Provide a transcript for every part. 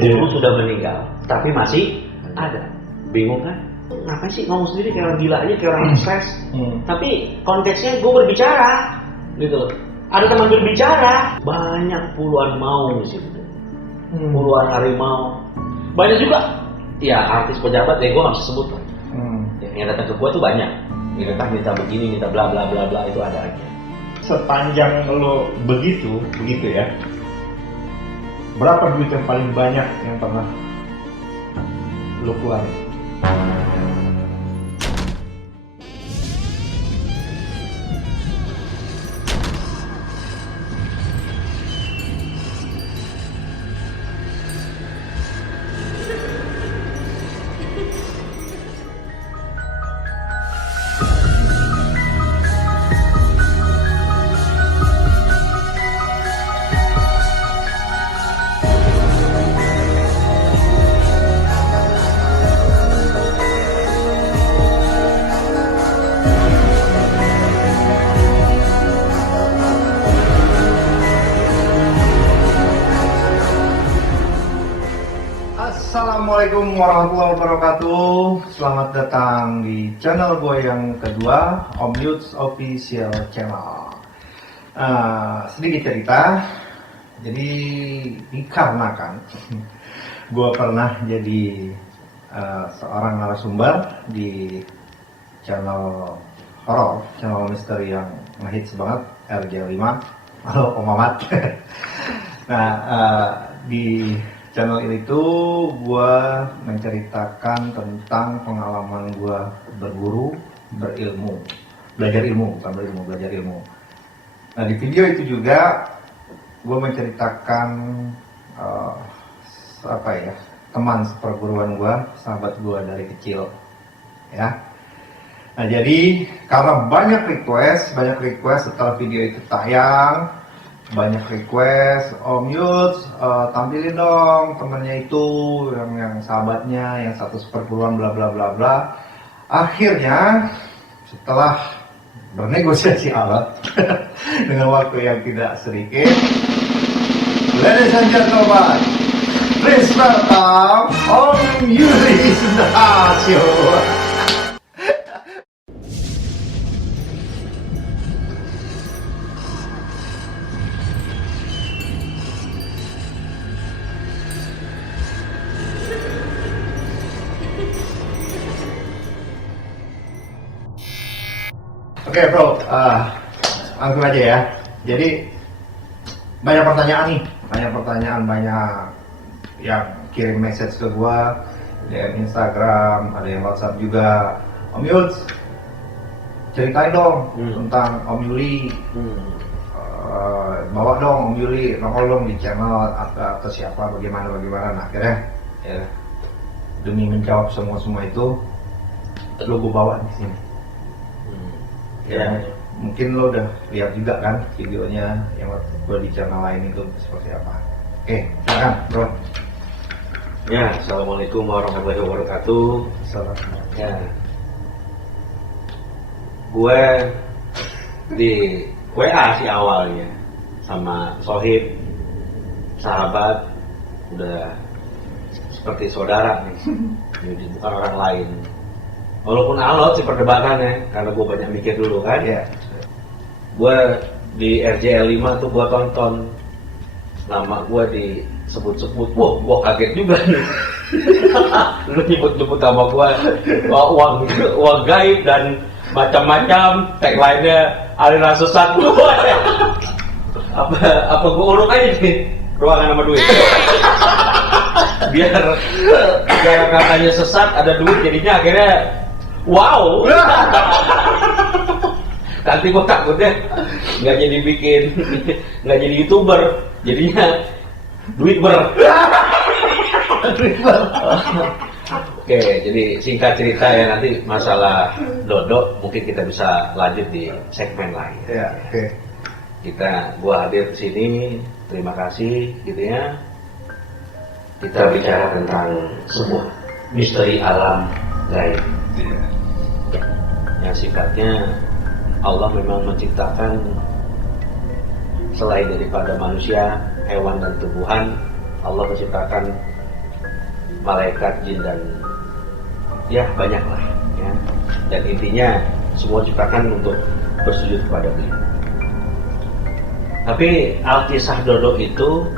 Guru sudah meninggal, tapi masih ada. Bingung kan? Ngapain sih ngomong sendiri kayak orang gila aja, kayak orang stres. Tapi konteksnya gue berbicara, gitu. Ada teman berbicara, banyak puluhan maung di situ, puluhan harimau. Banyak juga, ya artis pejabat, gue nggak bisa sebut lah. Yang datang ke gue tuh banyak. Yang datang minta begini, minta bla bla bla bla, itu ada aja. Sepanjang lo begitu ya. Berapa duit yang paling banyak yang pernah lo keluarin? Assalamualaikum warahmatullahi wabarakatuh. Selamat datang di channel gue yang kedua, Om Yuts Official Channel. Sedikit cerita. Jadi dikarenakan gue pernah jadi seorang narasumber di channel horor, channel misteri yang ngehits banget, RJ5. Halo Om Mamat. Di channel ini tuh gue menceritakan tentang pengalaman gue berburu, berilmu, belajar ilmu. Nah di video itu juga gue menceritakan teman seperguruan gue, sahabat gue dari kecil, ya. Nah jadi karena banyak request setelah video itu tayang, banyak request, Om Yuts tampilin dong temennya itu, yang sahabatnya, yang satu seperguruan bla bla bla bla. Akhirnya setelah bernegosiasi alat dengan waktu yang tidak sedikit, ladies and gentlemen, please welcome Om Yuli Sundarso. Oke bro, langsung aja ya. Jadi banyak pertanyaan, banyak yang kirim message ke gua, DM Instagram, ada yang WhatsApp juga. Om Yuts, ceritain dong tentang Om Yuli. Bawa dong Om Yuli, nongol dong di channel atau siapa, bagaimana. Nah, akhirnya ya, demi menjawab semua itu, lo gua bawa di sini. Ya, mungkin lo udah lihat juga kan videonya yang gue di channel lain itu seperti apa. Oke, silakan bro. Ya, assalamualaikum warahmatullahi wabarakatuh. Assalamualaikum. Ya, gue di WA sih awalnya sama Sohib, sahabat, udah seperti saudara nih, jadi bukan orang lain. Walaupun alot sih perdebatannya, karena gue banyak mikir dulu kan. Yeah. Gue di RJL5 tuh gue tonton, nama gue disebut-sebut, wah gue kaget juga nih. Lu nyebut-nyebut nama gue, uang gaib dan macam-macam, tagline-nya aliran sesat. Apa gue urut aja nih ruangan sama duit. biar katanya sesat ada duit, jadinya akhirnya wow. Nanti gue takutnya nggak jadi YouTuber, jadinya duit ber. Oke, jadi singkat cerita ya, nanti masalah Dodo mungkin kita bisa lanjut di segmen lain. Ya, oke. Gua hadir ke sini, terima kasih gitu ya. Kita bicara tentang sebuah misteri alam gaib. Yang sifatnya Allah memang menciptakan selain daripada manusia, hewan dan tumbuhan, Allah menciptakan malaikat, jin, dan ya banyak lah ya. Dan intinya semua diciptakan untuk bersujud kepada beliau. Tapi Alkisah Dodo itu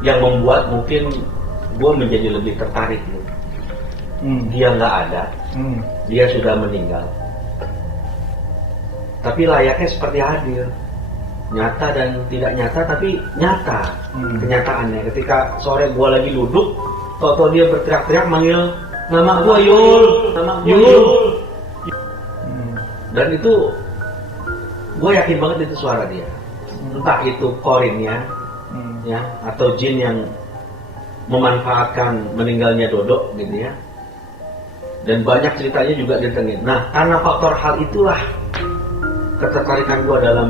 yang membuat mungkin gue menjadi lebih tertarik. Dia nggak ada, dia sudah meninggal. Tapi layaknya seperti hadir, nyata dan tidak nyata, tapi nyata kenyataannya. Ketika sore gue lagi duduk, tau dia berteriak-teriak manggil nama gue, Yul, nama gue Yul. Dan itu gue yakin banget itu suara dia. Entah itu korinnya, ya, atau jin yang memanfaatkan meninggalnya Dodo, gitu ya. Dan banyak ceritanya juga ditengin. Nah, karena faktor hal itulah ketertarikan gue dalam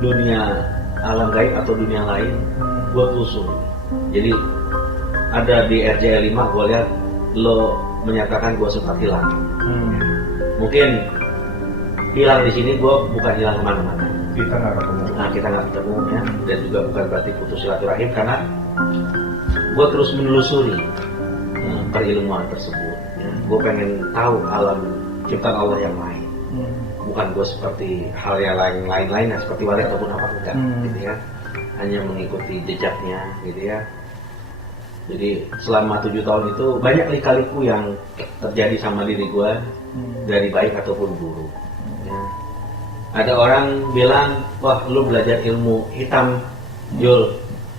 dunia alam gaib atau dunia lain, gue telusuri. Jadi ada di RJL 5 gue lihat lo menyatakan gue sempat hilang. Mungkin hilang di sini gue bukan hilang kemana-mana. Kita nggak ketemu. Nah, kita nggak ketemu ya, dan juga bukan berarti putus silaturahim, karena gue terus menelusuri perilmuan tersebut. Ya. Gue pengen tahu alam ciptaan Allah yang lain. Bukan gue seperti hal yang lain-lain seperti wali ataupun apa, enggak, gitu ya. Hanya mengikuti jejaknya, gitu ya. Jadi selama 7 tahun itu banyak lika-liku yang terjadi sama diri gue, dari baik ataupun buruk. Ya. Ada orang bilang, wah lu belajar ilmu hitam, Yul.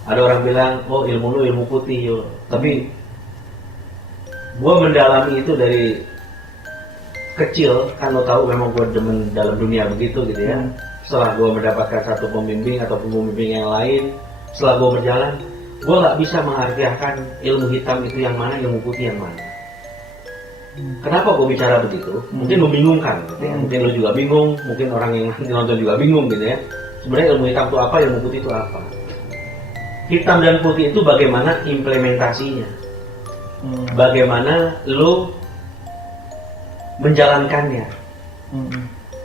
Ada orang bilang, oh ilmu lu ilmu putih, Yul. Tapi gue mendalami itu dari kecil, kan lo tahu memang gue demen dalam dunia begitu, gitu ya. Setelah gue mendapatkan satu pembimbing atau pembimbing yang lain, setelah gue berjalan, gue nggak bisa menghargai ilmu hitam itu yang mana, ilmu putih yang mana. Kenapa gue bicara begitu? Mungkin membingungkan, gitu ya. Mungkin lo juga bingung, mungkin orang yang nonton juga bingung, gitu ya. Sebenarnya ilmu hitam itu apa, ilmu putih itu apa? Hitam dan putih itu bagaimana implementasinya, bagaimana lo menjalankannya,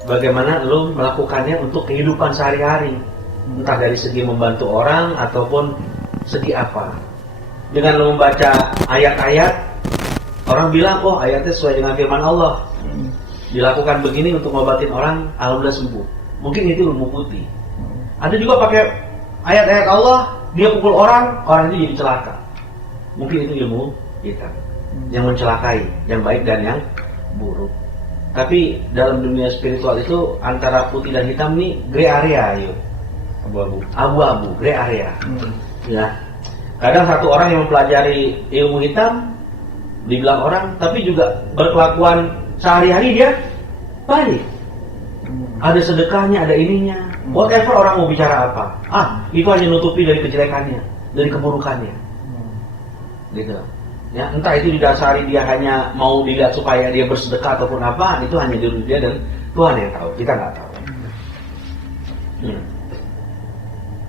bagaimana lo melakukannya untuk kehidupan sehari-hari, entah dari segi membantu orang ataupun segi apa. Dengan lo membaca ayat-ayat, orang bilang, oh ayatnya sesuai dengan firman Allah, dilakukan begini untuk ngobatin orang, alhamdulillah sembuh. Mungkin itu ilmu putih. Ada juga pakai ayat-ayat Allah, dia pukul orang, orang itu jadi celaka. Mungkin itu ilmu hitam, yang mencelakai, yang baik dan yang buruk. Tapi dalam dunia spiritual itu antara putih dan hitam nih gray area, yuk. Abu-abu, gray area. Ya. Kadang satu orang yang mempelajari ilmu hitam dibilang orang, tapi juga berkelakuan sehari-hari dia baik. Ada sedekahnya, ada ininya. Whatever orang mau bicara apa, itu hanya nutupi dari kejelekannya, dari keburukannya. Gitu. Ya, entah itu didasari dia hanya mau dilihat supaya dia bersedekah ataupun apa, itu hanya diri dia dan Tuhan yang tahu, kita nggak tahu.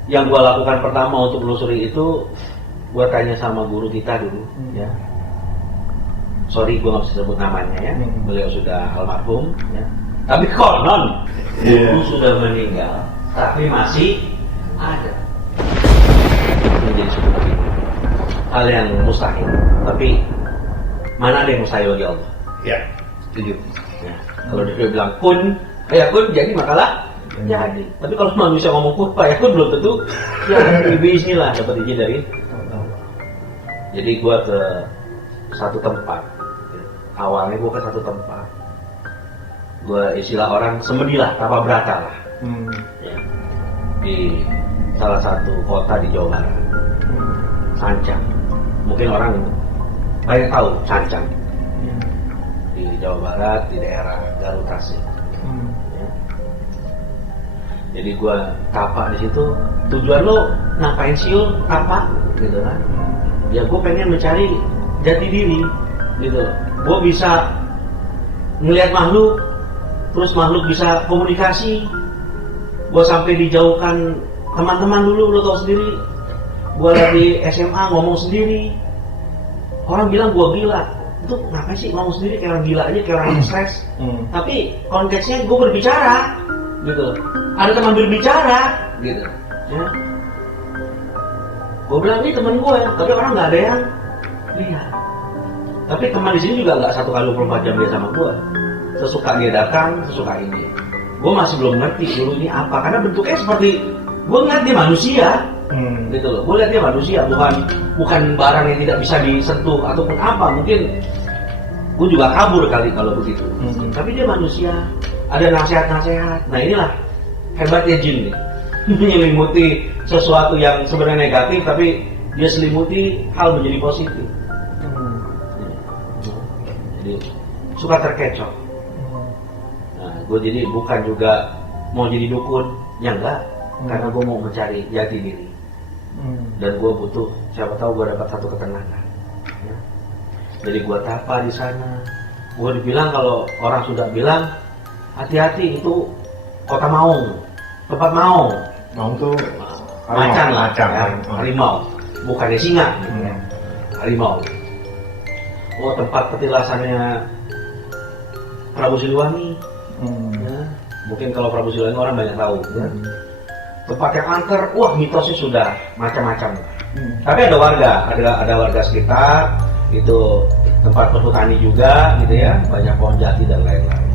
Yang gua lakukan pertama untuk menelusuri itu, gua tanya sama guru kita dulu, ya. Sorry, gua nggak bisa sebut namanya ya, beliau sudah almarhum, ya. Tapi konon, guru sudah meninggal, tapi masih ada. Menjadi seperti itu. Hal yang mustahil, tapi mana ada yang mustahil bagi Allah? Ya, setuju. Ya. Kalau dia bilang kun, ya kun jadi makalah jadi. Tapi kalau manusia ngomong kun, ya kun belum tentu. Ya bismillah dapat izin dari. Jadi gua ke satu tempat. Awalnya gua ke satu tempat. Gua istilah orang semedilah, tapa berata lah. Ya. Di salah satu kota di Jawa Barat, Sancang. Mungkin orang banyak tahu Sancang, di Jawa Barat, di daerah Garut Tasik. Ya. Jadi gue tapak di situ. Tujuan lo ngapain sih lo tapak, gitu kan? Ya gue pengen mencari jati diri, gitu. Gue bisa ngelihat makhluk, terus makhluk bisa komunikasi. Gue sampai dijauhkan teman-teman dulu, lo tau sendiri. Gue lagi SMA ngomong sendiri, orang bilang gue gila. Itu ngapain sih ngomong sendiri kayak orang gila aja, kayak orang stres. Tapi konteksnya gue berbicara, gitu. Ada teman berbicara, gitu. Ya. Gue bilang ini teman gue, tapi orang nggak ada yang lihat. Tapi teman di sini juga nggak 1x24 jam dia sama gue. Sesuka dia datang, sesuka ini. Gue masih belum ngerti dulu ini apa, karena bentuknya seperti gue ngeliat dia manusia, gitu loh. Gue lihat dia manusia, bukan barang yang tidak bisa disentuh ataupun apa. Mungkin gue juga kabur kali kalau begitu. Tapi dia manusia, ada nasihat-nasihat. Nah inilah hebatnya jin nih, menyelimuti sesuatu yang sebenarnya negatif, tapi dia selimuti hal menjadi positif. Jadi suka terkecoh. Nah, gue jadi bukan juga mau jadi dukun, ya enggak, karena gue mau mencari jati diri. Dan gue butuh, siapa tahu gue dapat satu ketenangan. Ya. Jadi gue tapa di sana. Gue dibilang, kalau orang sudah bilang hati-hati itu kota Maung, tempat Maung. Maung tuh macan lah, macan, ya, harimau, bukannya singa, ya. Harimau. Oh, tempat petilasannya Prabu Siliwangi. Ya. Mungkin kalau Prabu Siliwangi orang banyak tahu. Ya. Tempat yang angker, wah mitosnya sudah macam-macam. Tapi ada warga sekitar, itu tempat perhutani juga, gitu ya, banyak pohon jati dan lain-lain.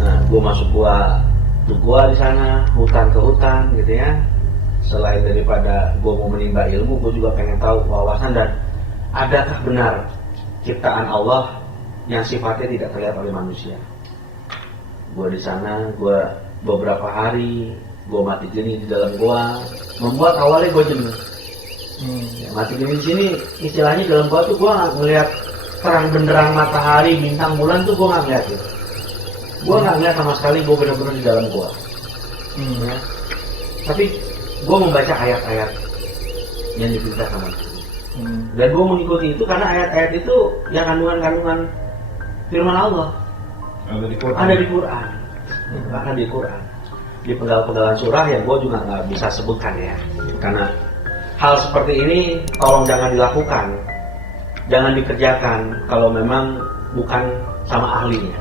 Nah, gue masuk gua di sana, hutan ke hutan, gitu ya. Selain daripada gue mau menimba ilmu, gue juga pengen tahu wawasan dan adakah benar ciptaan Allah yang sifatnya tidak terlihat oleh manusia. Gue di sana, gue beberapa hari, gue mati geni di dalam gua, membuat awalnya gue jenuh. Ya, mati geni di sini istilahnya dalam gua tuh gue nggak ngeliat terang benderang matahari, bintang, bulan tuh gue nggak ngeliat itu. Gue nggak ngeliat sama sekali, gue benar-benar di dalam gua. Ya. Tapi gue membaca ayat-ayat yang diperintah sama Tuhan. Dan gue mengikuti itu karena ayat-ayat itu yang kandungan-kandungan firman Allah. Ada di Quran. Bahkan di Quran. Di penggal-penggalan surah yang gue juga nggak bisa sebutkan ya. Karena hal seperti ini tolong jangan dilakukan, jangan dikerjakan kalau memang bukan sama ahlinya.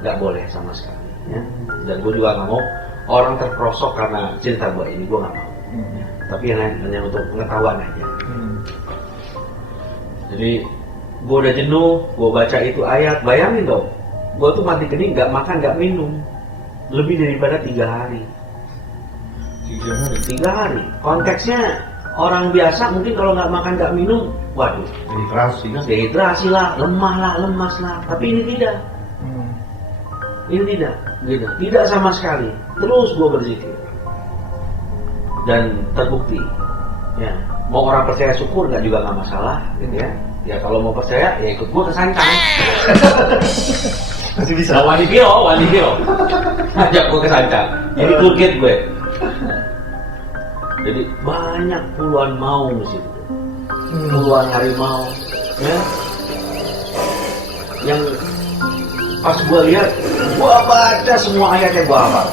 Nggak boleh sama sekali. Ya. Dan gue juga nggak mau orang terperosok karena cerita gue ini, gue nggak mau. Ya. Tapi hanya untuk pengetahuan aja. Jadi gue udah jenuh, gue baca itu ayat, bayangin dong, gue tuh mati geni, nggak makan, nggak minum, lebih daripada 3 hari. 3 hari. Konteksnya orang biasa mungkin kalau nggak makan, nggak minum, waduh, dehidrasi lah, lemah lah, lemas lah. Tapi ini tidak. Ini tidak sama sekali. Terus gue berzikir dan terbukti. Ya, mau orang percaya syukur nggak juga nggak masalah, gitu ya. Ya kalau mau percaya ya ikut gue ke Sancang. Masih bisa. Wani Biro. Ajak gue ke Sancang. Jadi tour guide gue. Jadi banyak puluhan maung di situ. Puluhan harimau, ya. Yang pas gue lihat, gue baca semua ayatnya gue hafal.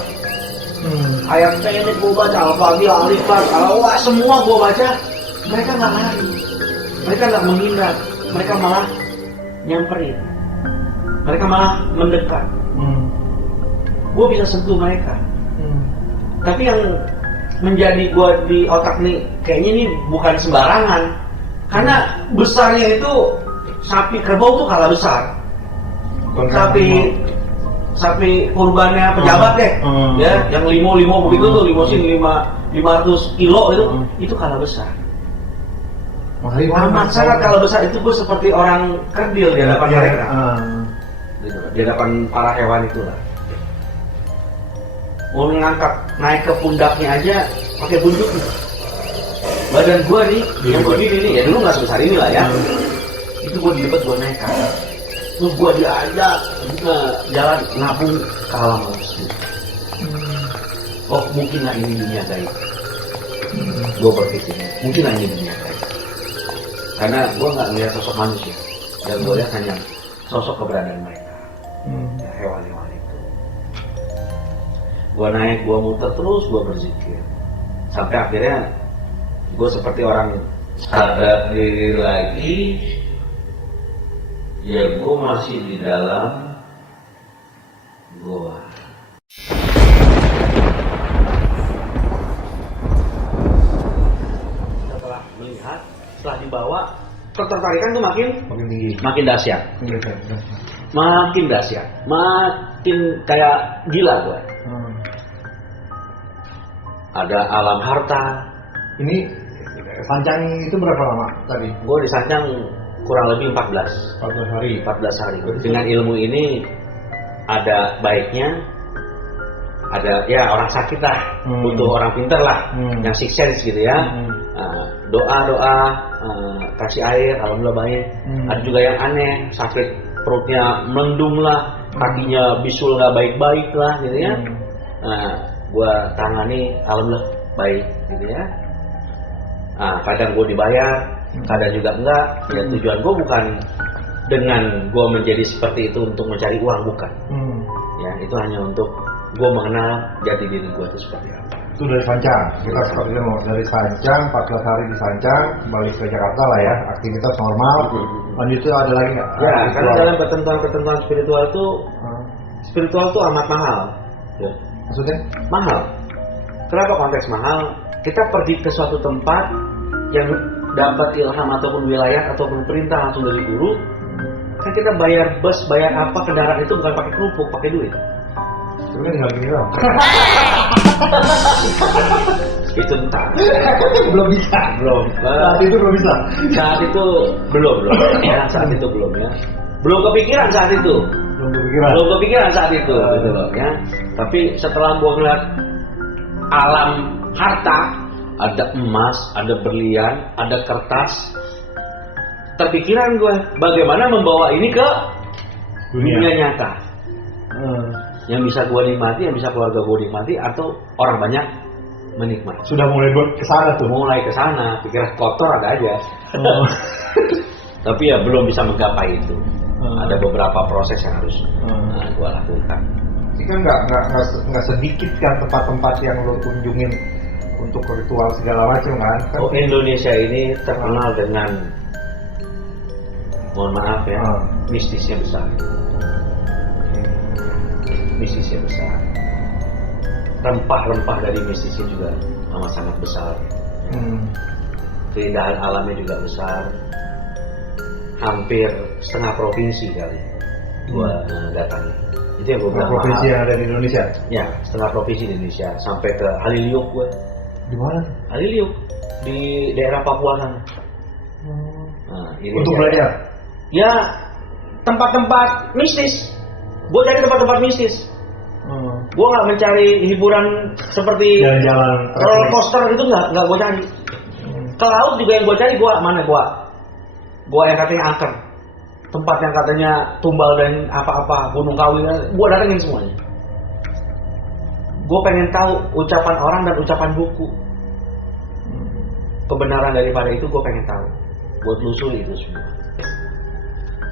Ayat pendek gue baca, Al-Fatihah, Al-Ikhlas, Al-Awwah, semua gue baca. Mereka nggak lari, mereka nggak menghindar, mereka malah nyamperin, mereka malah mendekat. Gue bisa sentuh mereka. Tapi yang menjadi gue di otak nih, kayaknya ini bukan sembarangan, karena besarnya itu sapi kerbau tuh kalah besar. Sapi kurbannya pejabat deh, ya, yang limo begitu tuh, limosin 500 kilo itu kalah besar. Amat sangat kalah besar. Itu gue seperti orang kerdil di hadapan mereka, di hadapan para hewan itulah. Mau ngangkat naik ke pundaknya aja pakai bunjuk. Badan gue nih, yang begini nih, ya dulu nggak sebesar ini lah ya. Itu gue dilipet, gue naik kan. Terus gue diajak jalan nabung ke halaman masjid. Oh mungkin lah ini dunia gaib. Gue berpikir mungkin lah ini dunia gaib. Karena gue nggak ngeliat sosok manusia, dan gue lihat hanya sosok keberadaan mereka, ya, hewan-hewan itu. Gue naik, gue muter terus, gue berzikir sampai akhirnya gue seperti orang sadar diri lagi. Ya gue masih di dalam gua. Setelah melihat, setelah dibawa, ketertarikan tuh makin tinggi. makin dahsyat. Iya. Makin dahsyat, makin kayak gila gue. Ada alam harta. Ini Sancang itu berapa lama tadi? Gue di Sancang kurang lebih 14 hari. Dengan ilmu ini ada baiknya, ada ya orang sakit lah, butuh orang pintar lah, yang six sense gitu ya. Doa, kasih air, alhamdulillah baik. Ada juga yang aneh, sakit perutnya melendung lah, kakinya bisul nggak baik-baik lah gitu ya. Gua tangani, alhamdulillah baik gitu ya. Kadang gue dibayar, kadang juga enggak. Ya tujuan gue bukan dengan gue menjadi seperti itu untuk mencari uang, bukan. Ya itu hanya untuk gue mengenal jati diri gue itu seperti apa. Itu dari Sancang, kita seperti itu dari Sancang, 14 hari di Sancang, kembali ke Jakarta lah ya, aktivitas normal. Lanjut itu ada lagi nggak? Ya, karena dalam ketentuan spiritual itu amat mahal. Ya. Maksudnya? Mahal. Kenapa konteks mahal? Kita pergi ke suatu tempat yang dapat ilham ataupun wilayah ataupun perintah langsung dari guru, kan kita bayar bus, bayar apa kendaraan itu bukan pakai kerupuk, pakai duit. Sebenarnya tinggal gini dong. Itu entar. Belum bisa. Saat itu belum bisa. Saat itu belum ya. Saat itu belum ya. Belum kepikiran saat itu. Belum kepikiran saat itu gitu loh ya. Tapi setelah gua ngeliat alam harta, ada emas, ada berlian, ada kertas, terpikiran gue bagaimana membawa ini ke dunia nyata. Yang bisa gue nikmati, yang bisa keluarga gue nikmati, atau orang banyak menikmati. Sudah mulai kesana tuh. Mulai kesana, pikiran kotor ada aja. Tapi ya belum bisa menggapai itu. Ada beberapa proses yang harus gue lakukan. Ini kan nggak sedikit kan tempat-tempat yang lo kunjungin untuk ritual segala macam kan? Oh, Indonesia ini terkenal dengan, mohon maaf ya, mistisnya besar. Mistisnya besar. Rempah-rempah dari mistisnya juga amat sangat besar. Keindahan alamnya juga besar. Hampir setengah provinsi kali gua datangi. Itu yang gue bilang provinsi yang ada di Indonesia? Ya, setengah provinsi di Indonesia. Sampai ke Haliliuk gue. Di mana? Haliliuk, di daerah Papua sana. Untuk belajar? Ya, tempat-tempat mistis. Gue cari tempat-tempat mistis. Gue nggak mencari hiburan seperti jalan-jalan roller coaster itu nggak gue cari. Ke laut juga yang gue cari, gue yang katanya angker, tempat yang katanya tumbal dan apa-apa, gunung kawi, gue datengin semuanya. Gue pengen tahu ucapan orang dan ucapan buku. Kebenaran daripada itu gue pengen tahu. Gue telusuri itu semua.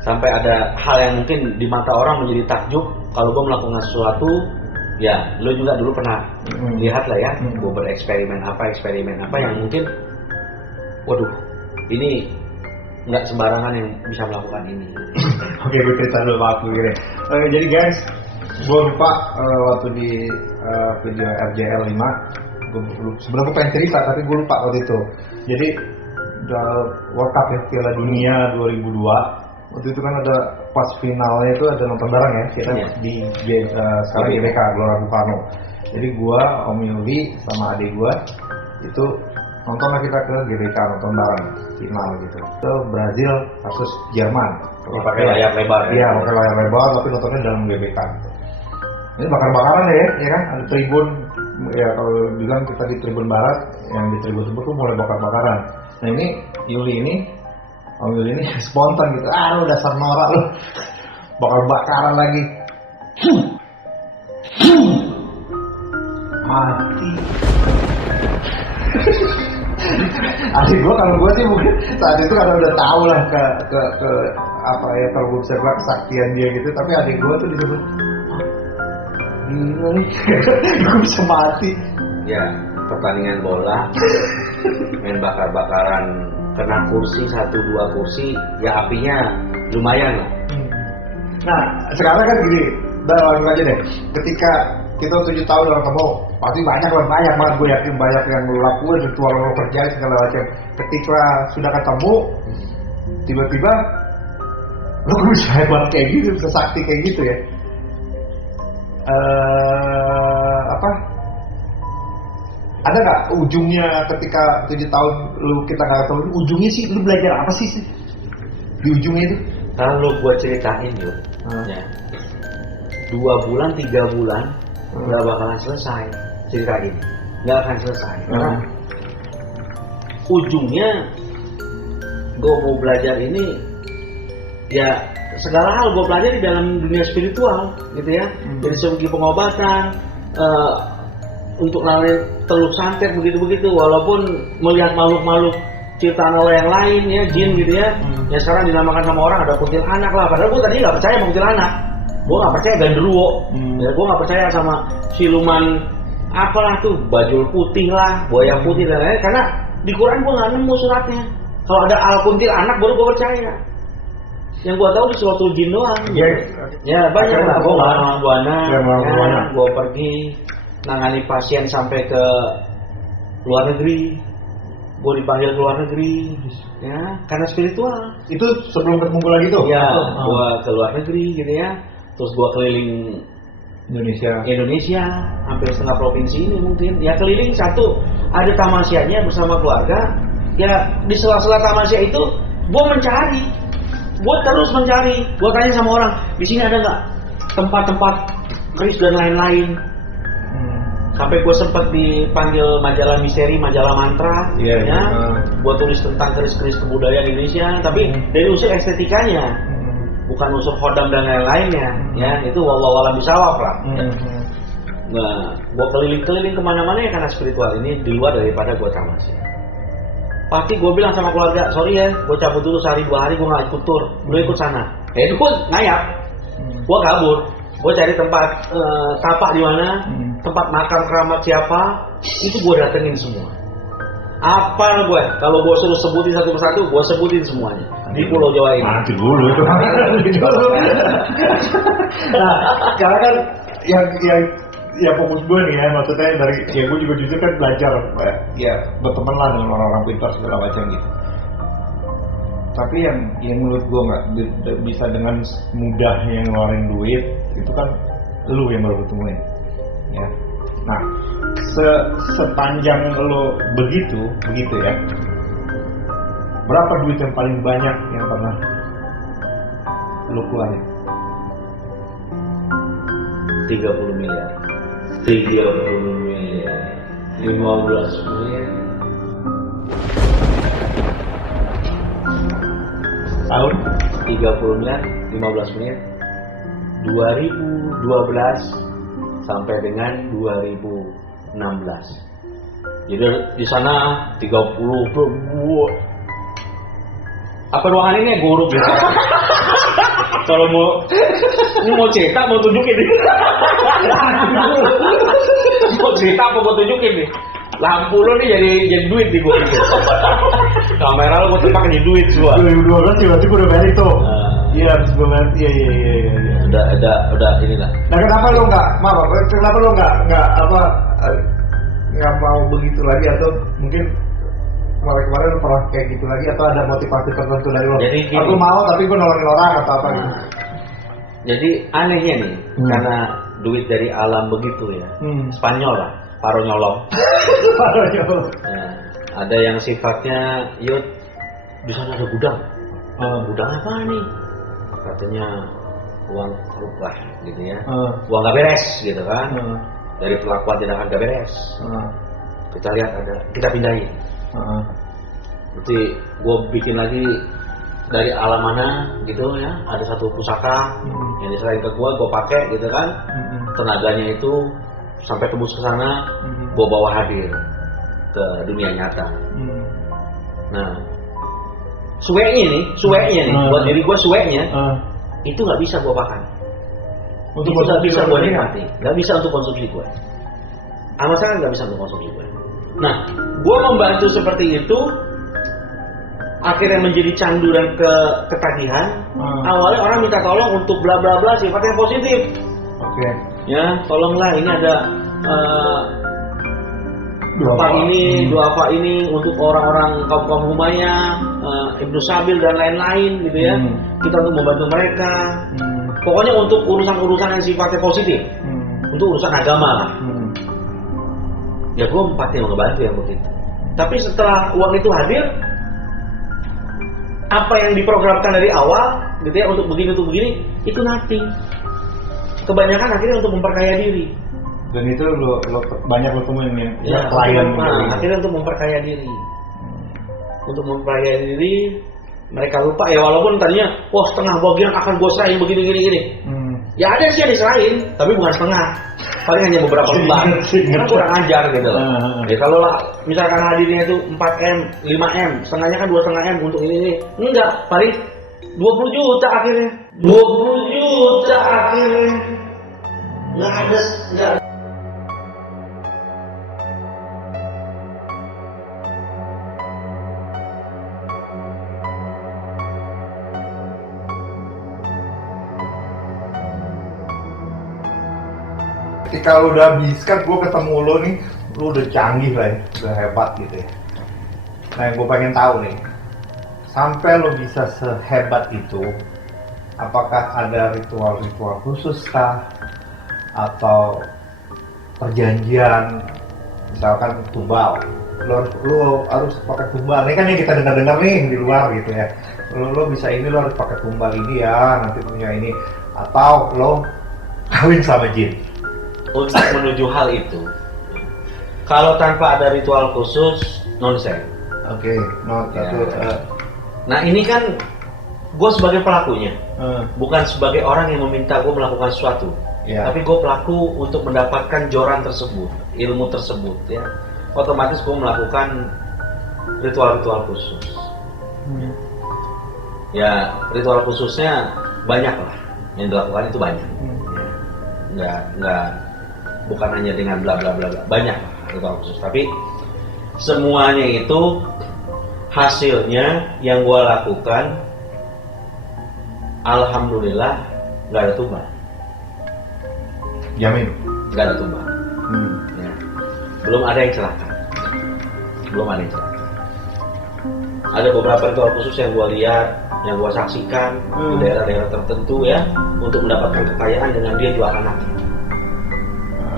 Sampai ada hal yang mungkin di mata orang menjadi takjub. Kalau gue melakukan sesuatu, ya lo juga dulu pernah lihat lah ya. Gue bereksperimen apa yang mungkin, waduh, ini nggak sembarangan yang bisa melakukan ini. Oke, gue cerita dulu waktu gini. Jadi guys, gue lupa waktu di video RJL 5, sebenarnya gue pengen cerita tapi gue lupa waktu itu. Jadi World Cup ya, Piala Dunia 2002, waktu itu kan ada pas finalnya itu ada nonton bareng ya, kita di sekarang GBK Gelora Bung Karno. Jadi gue, Om Yuli sama adik gue itu nontonlah kita ke GBK, nonton bareng final gitu. Itu Brazil versus Jerman. Pakai layar lebar. Iya, pakai layar lebar tapi nontonnya dalam GBK gitu. Ini bakar-bakaran ya kan? Ada tribun, ya kalau bilang kita di tribun barat, yang di tribun sebut tuh mulai bakar-bakaran. Nah ini Om Yuli ini spontan gitu. Lu dasar norak lu, bakar-bakaran lagi. Mati. Adik gue, kalau gue sih mungkin saat itu karena udah tahu lah ke apa ya, kalau gue bisa bilang kesaktian dia gitu, tapi adik gue tuh disebut gila nih, gue bisa mati. Ya, pertandingan bola, main bakar-bakaran, kena kursi 1-2 kursi, ya apinya lumayan lah. Nah, sekarang kan gini, udah langsung aja deh. Ketika kita 7 tahun orang ketemu, pasti banyak banget, gue yakin banyak yang lo lakuin, ritual lo kerjain segala macam. Ketika sudah ketemu, tiba-tiba lo bisa hebat kayak gitu, sesakti kayak gitu ya. Ada nggak ujungnya ketika 7 tahun kita nggak tahu ujungnya sih, lu belajar apa sih di ujungnya itu? Kalau gue ceritain yuk, ya, 2 bulan 3 bulan nggak bakalan selesai cerita ini, nggak akan selesai. Karena ujungnya gue mau belajar ini, ya segala hal gue pelajari dalam dunia spiritual, gitu ya. Dari segi pengobatan, untuk lalai teluk santet begitu-begitu, walaupun melihat makhluk-makhluk ciptaan Allah yang lain ya, jin gitu ya, yang sekarang dinamakan sama orang ada kuntilanak lah, padahal gue tadi nggak percaya sama kuntilanak, gue nggak percaya genderuwo, ya, gue nggak percaya sama siluman apalah tuh, bajul putih lah, buaya putih dan lain-lain, karena di Quran gue nggak nemu suratnya. Kalau ada al kuntilanak baru gue percaya. Yang gue tahu di suratul jin doang. Ya banyak lah, gue nggak buana, gue pergi nangani pasien sampai ke luar negeri, gue dipanggil ke luar negeri, ya karena spiritual. Itu sebelum ketemu lagi tuh? Ya, gue ke luar negeri gitu ya, terus gue keliling Indonesia, hampir setengah provinsi ini mungkin. Ya keliling satu, ada tamasiyanya bersama keluarga. Ya di sela-sela tamasya itu, gue mencari, gue terus mencari, gue tanya sama orang, di sini ada nggak tempat-tempat keris dan lain-lain. Sampai gue sempat dipanggil majalah misteri, majalah mantra, gue tulis tentang keris-keris kebudayaan Indonesia, tapi dari unsur estetikanya, bukan unsur hodam dan lain-lainnya, ya itu wallahualam bisawab lah. Nah, gue keliling-keliling kemana-mana ya karena spiritual ini di luar daripada gue tamasya. Pasti gue bilang sama keluarga, sorry ya, gue cabut dulu sehari 2 hari, gue nggak ikut tur, lu ikut sana. Ya itu gue ngayap, gue kabur. Gue cari tempat tapak di mana, tempat makam keramat siapa, itu gue datengin semua. Apa gue? Kalau gue suruh sebutin satu persatu, gue sebutin semuanya di Pulau Jawa ini. Nanti dulu itu. Nah, karena kan yang fokus gue nih ya, maksudnya dari ya gue juga jujur kan belajar, ya berteman lah dengan orang-orang pintar segala macam gitu. Tapi yang menurut gue nggak bisa dengan mudahnya ngeluarin duit itu kan lu yang baru ketemuin, ya. Nah, sepanjang lo begitu ya, berapa duit yang paling banyak yang pernah lo keluarin? 30 miliar, 15 miliar. Tahun 30 miliar, 15 miliar, 2012 sampai dengan 2016. Jadi di sana 30 apa ruangan ini gue urut gitu. Kalau mau cerita mau tunjukin nih. Mau cerita apa mau tunjukin nih. Lampu lo nih jadi duit di gue gitu. Kamera lo gue pakai duit semua. 2012 sih berarti gue udah balik tuh. Iya, habis gue balik. Iya. Udah inilah. Nah, kenapa lo nggak mau begitu lagi, atau mungkin kemarin lo pernah kayak gitu lagi, atau ada motivasi tertentu dari lo? Jadi gini, aku mau tapi gue nolongin orang atau apa gitu. Jadi anehnya nih, karena duit dari alam begitu ya. Spanyol lah, paro nyolong. Ya, ada yang sifatnya, yuk di sana ada gudang. Gudang apa nih? Katanya uang rupiah gitu ya. Uang gak beres gitu kan. Dari perlakuan tidak akan gak beres. Kita lihat ada, kita pindahin. Berarti gue bikin lagi dari alam mana gitu ya, ada satu pusaka yang diserahin ke gue pakai gitu kan. Tenaganya itu sampai tembus ke sana, gue bawa hadir ke dunia nyata. Nah, sueknya nih, buat diri gue sueknya, itu nggak bisa gue makan. Itu nggak bisa gue nikmati, nggak bisa untuk konsumsi gue. Anak saya nggak bisa untuk konsumsi gue. Nah, gue membantu seperti itu, akhirnya menjadi candu dan ketagihan. Awalnya orang minta tolong untuk bla bla bla, sifatnya positif. Oke. Ya, tolonglah ini ada doa ini untuk orang-orang kaum Humayah, Ibnu Sabil dan lain-lain gitu ya. Kita untuk membantu mereka. Pokoknya untuk urusan-urusan yang sifatnya positif. Untuk urusan agama lah. Ya gue pasti mau ngebantu yang begitu. Tapi setelah uang itu hadir, apa yang diprogramkan dari awal gitu ya, untuk begini itu nothing. Kebanyakan akhirnya untuk memperkaya diri. Dan itu lo banyak lo temuin ya klien akhirnya untuk memperkaya diri. Untuk memperkaya diri, mereka lupa ya, walaupun tadinya wah setengah bagian akan gue serahin begini. Ya ada sih yang diserahin, tapi bukan setengah. Paling hanya beberapa lembar. Karena kurang ajar gitu. Ya kalau misalkan hadirnya itu 4M, 5M, setengahnya kan 2,5M untuk ini. Enggak, paling 20 juta akhirnya. 20 juta akhirnya. Nggak ada. Ketika lu udah habis kan gue ketemu lu nih, lu udah canggih lah ya, udah hebat gitu ya. Nah yang gue pengen tahu nih, sampai lu bisa sehebat itu, apakah ada ritual-ritual khusus kah? Atau perjanjian, misalkan tumbal, lu harus pakai tumbal. Ini kan yang kita dengar nih di luar gitu ya. Lu bisa ini, lu harus pakai tumbal ini ya, nanti punya ini. Atau lu kawin sama jin. Untuk menuju hal itu, kalau tanpa ada ritual khusus, nonsen. Oke, Nah ini kan gue sebagai pelakunya, bukan sebagai orang yang meminta gue melakukan sesuatu, tapi gue pelaku untuk mendapatkan joran tersebut, ilmu tersebut ya. Otomatis gue melakukan ritual-ritual khusus. Ya ritual khususnya banyak lah, yang dilakukan itu banyak. Nggak bukan hanya dengan bla bla bla, banyak lah ritual khusus, tapi semuanya itu hasilnya yang gue lakukan alhamdulillah nggak ada tumbal. Jamin? Nggak ada tumbal. Ya. Belum ada yang celaka. Ada beberapa ritual khusus yang gue lihat, yang gue saksikan di daerah-daerah tertentu ya, untuk mendapatkan kekayaan dengan dia jual anaknya.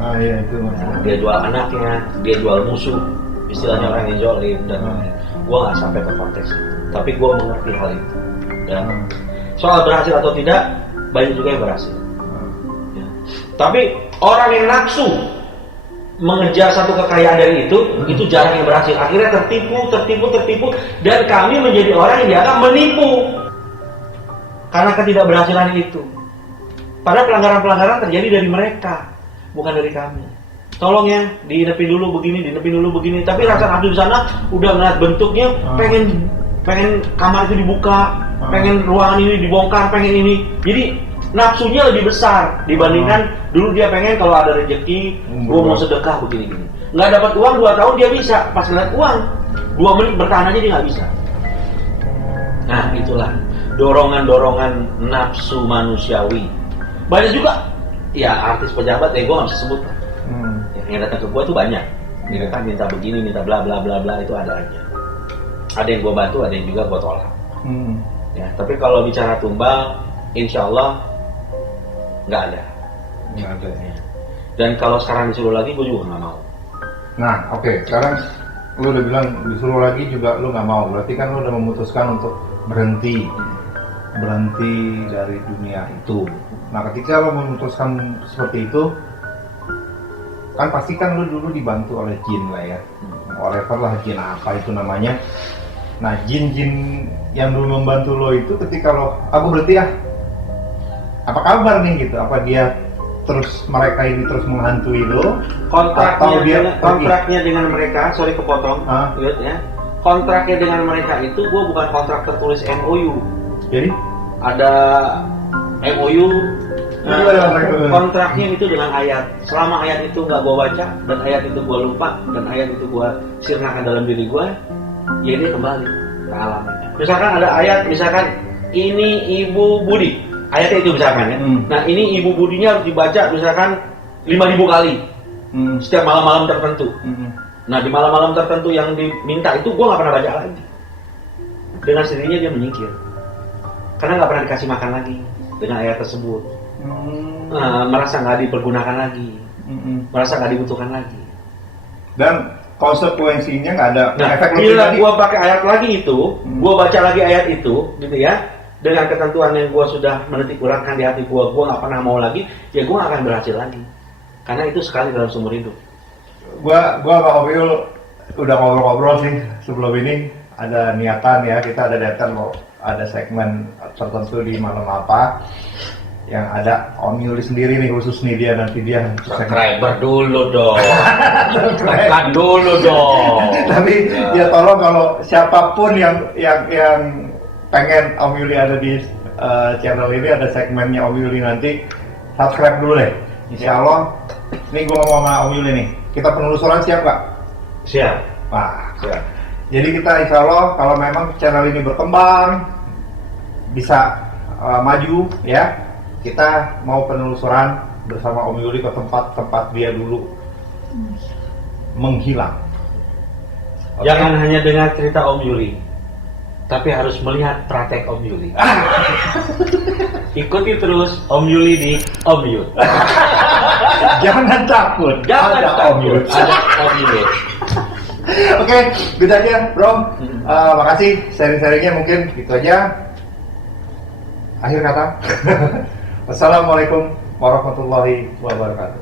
Iya itu. Dia jual anaknya, dia jual musuh, istilahnya orang yang jolim dan lain-lain. Gue nggak sampai ke konteks itu, tapi gue mengerti hal itu. Ya. Soal berhasil atau tidak, banyak juga yang berhasil. Ya. Tapi orang yang nafsu mengejar satu kekayaan dari itu jarang yang berhasil. Akhirnya tertipu, dan kami menjadi orang yang dianggap menipu karena ketidakberhasilan itu. Padahal pelanggaran-pelanggaran terjadi dari mereka, bukan dari kami. Tolong ya, dinepin dulu begini. Tapi rasa nafsu di sana udah ngeliat bentuknya, pengen kamar itu dibuka, pengen ruangan ini dibongkar, pengen ini. Jadi nafsunya lebih besar dibandingkan dulu dia pengen kalau ada rezeki, gua mau sedekah begini. Nggak dapat uang 2 tahun dia bisa, pas ngeliat uang 2 menit bertahan aja dia nggak bisa. Nah itulah dorongan nafsu manusiawi. Banyak juga ya artis pejabat ya gue nggak bisa sebut. Yang datang ke gue tuh banyak. Mereka minta begini, minta bla bla bla bla, itu ada aja. Ada yang gue bantu, ada yang juga gue tolak. Ya, tapi kalau bicara tumbal, insya Allah nggak ada. Nggak ada. Ya. Dan kalau sekarang disuruh lagi, gue juga nggak mau. Nah, oke. Sekarang lu udah bilang disuruh lagi juga lu nggak mau. Berarti kan lu udah memutuskan untuk berhenti dari dunia itu. Nah, ketika lu memutuskan seperti itu, kan pasti kan lu dulu dibantu oleh jin lah ya, whatever lah jin apa itu namanya. Nah, jin-jin yang dulu membantu lo itu ketika lo, aku berarti ya, apa kabar nih gitu? Apa dia mereka ini terus menghantui lo? Kontraknya dengan mereka, sorry kepotong, lihat ya. Kontraknya dengan mereka itu, gue bukan kontrak tertulis MOU. Jadi ada MOU. Kontraknya itu dengan ayat. Selama ayat itu nggak gue baca, dan ayat itu gue lupa, dan ayat itu gue sirnakan dalam diri gue, ya dia kembali ke alamnya. Misalkan ada ayat, misalkan ini Ibu Budi, ayatnya itu misalkan ya. Nah ini Ibu Budinya harus dibaca misalkan 5.000 kali setiap malam-malam tertentu. Nah di malam-malam tertentu yang diminta itu gue nggak pernah baca lagi. dengan sendirinya dia menyingkir. Karena nggak pernah dikasih makan lagi dengan ayat tersebut. Merasa nggak dipergunakan lagi, merasa nggak dibutuhkan lagi. Dan konsekuensinya nggak ada efek bila gua pakai ayat lagi itu, gua baca lagi ayat itu, gitu ya, dengan ketentuan yang gua sudah menitik beratkan di hati gua nggak pernah mau lagi, ya gua nggak akan berhasil lagi. Karena itu sekali dalam seumur hidup. Gua sama Om Yul udah ngobrol-ngobrol sih sebelum ini, ada niatan ya, kita ada niatan mau ada segmen tertentu di malam apa yang ada Om Yuli sendiri nih, khusus nih dia nanti dia subscriber dulu dong. Tekan dulu dong. Tapi ya tolong kalau siapapun yang pengen Om Yuli ada di channel ini, ada segmennya Om Yuli nanti, subscribe dulu deh. Insya Allah. Ini gue ngomong sama Om Yuli nih, kita penelusuran siap Pak? Siap. Wah, siap. Jadi kita insya Allah kalau memang channel ini berkembang, bisa maju ya, kita mau penelusuran bersama Om Yuli ke tempat-tempat dia dulu menghilang. Jangan hanya dengar cerita Om Yuli, tapi harus melihat praktek Om Yuli. Ikuti terus Om Yuli di Om Yul. Jangan takut, Jangan ada takut. Om Yul. Ada Om Yuli. Oke, gitu aja Bro. Makasih sharing-sharingnya, mungkin gitu aja. Akhir kata. Wassalamualaikum warahmatullahi wabarakatuh.